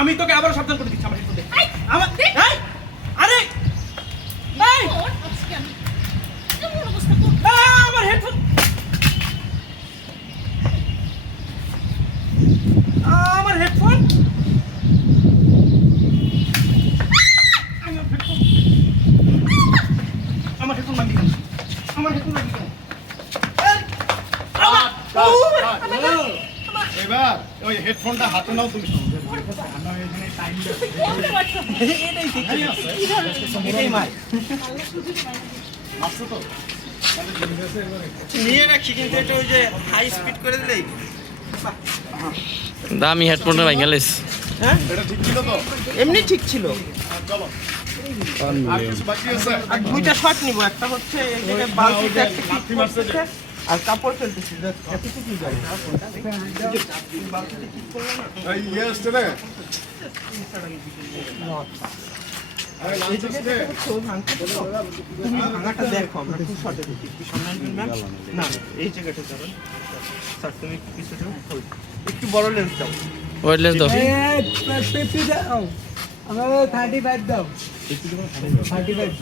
আমি তোকে আবার সাবধান করে দিচ্ছি আমার হেডফোন দে আমার আরে আমার হেডফোন আমার হেডফোন আমার হেডফোন ভাঙি কেন আমার হেডফোন ভাঙি কেন এবার ওই হেডফোনটা হাতে নাও তুমি নিয়ে রাখছি কিন্তু এটা ওই যে হাই স্পিড করে দিলেই দামি হেডফোনটা ভাঙালিস। হ্যাঁ এটা ঠিক ছিল তো? এমনি ঠিক ছিল। চলো আর কিছু বাকি আছে? আর দুইটা শট নিব, একটা হচ্ছে এই জায়গায় বালতিতে একটা লাথি মারছে যে। আর কাপড় ফেলতেছি এতটুকু যাবে বালতিতে ঠিক করলো না এই ইয়ে আসছে রে। আরে লাঞ্চ আসছে। তুমি ভাঙাটা দেখো, আমরা টু শটে দেখি কি সামনে আনবেন ম্যাম? না এই জায়গাটা যাবেন স্যার, তুমি পিছু যাও, একটু বড় লেন্স দাও। ওয়েটলেস দাও। 50 দাও, আমার 35 দাও, 35